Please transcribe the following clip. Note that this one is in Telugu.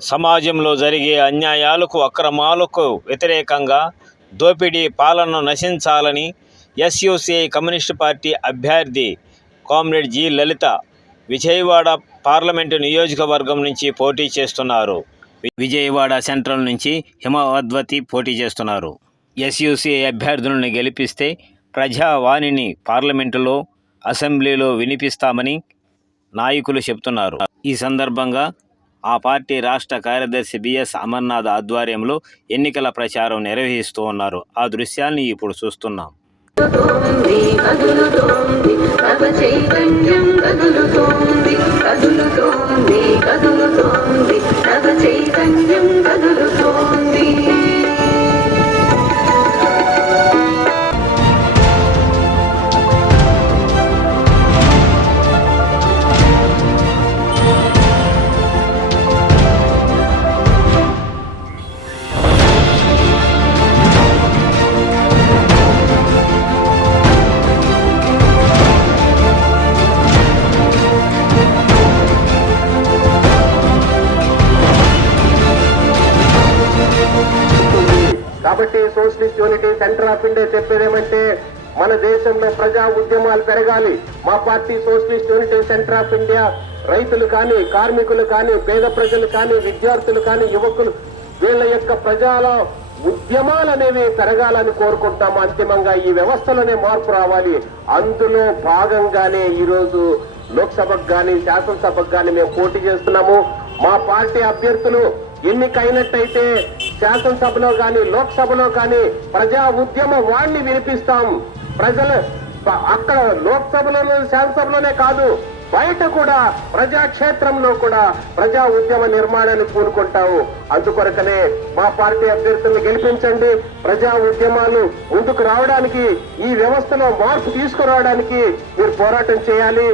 సమాజంలో జరిగే అన్యాయాలకు అక్రమాలకు వ్యతిరేకంగా దోపిడీ పాలనను నశించాలని ఎస్యూసీఐ కమ్యూనిస్టు పార్టీ అభ్యర్థి comrade G. Lalitha Vijayawada parliament నియోజకవర్గం నుంచి పోటీ చేస్తున్నారు. విజయవాడ సెంట్రల్ నుంచి హిమవద్వతి పోటీ చేస్తున్నారు. ఎస్యూసీఐ అభ్యర్థులను గెలిపిస్తే ప్రజావాణిని పార్లమెంటులో అసెంబ్లీలో వినిపిస్తామని నాయకులు చెప్తున్నారు. ఈ సందర్భంగా ఆ పార్టీ రాష్ట్ర కార్యదర్శి బిఎస్ అమర్నాథ్ ఆధ్వర్యంలో ఎన్నికల ప్రచారం నిర్వహిస్తూ ఉన్నారు. ఆ దృశ్యాల్ని ఇప్పుడు చూస్తున్నాం. కదులుతోంది కాబట్టి socialist unity centre of India చెప్పేది ఏమంటే మన దేశంలో ప్రజా ఉద్యమాలు పెరగాలి. మా party socialist unity centre of India రైతులు కానీ కార్మికులు కానీ పేద ప్రజలు కానీ విద్యార్థులు కానీ యువకులు వీళ్ళ యొక్క ప్రజల ఉద్యమాలు అనేవి పెరగాలని కోరుకుంటాము అంతిమంగా ఈ వ్యవస్థలోనే మార్పు రావాలి. అందులో భాగంగానే ఈరోజు లోక్సభకు కానీ శాసనసభకు కానీ మేము పోటీ చేస్తున్నాము. మా పార్టీ అభ్యర్థులు ఎన్నికైనట్టయితే శాసనసభలో కానీ లోక్సభలో కానీ ప్రజా ఉద్యమ వాణ్ణి వినిపిస్తాం. ప్రజల అక్కడ లోక్సభలోనే శాసనసభలోనే కాదు బయట కూడా ప్రజాక్షేత్రంలో కూడా ప్రజా ఉద్యమ నిర్మాణాన్ని పూనుకుంటాము అందుకొరకనే మా పార్టీ అభ్యర్థులను గెలిపించండి. ప్రజా ఉద్యమాలు ముందుకు రావడానికి ఈ వ్యవస్థలో మార్పు తీసుకురావడానికి మీరు పోరాటం చేయాలి.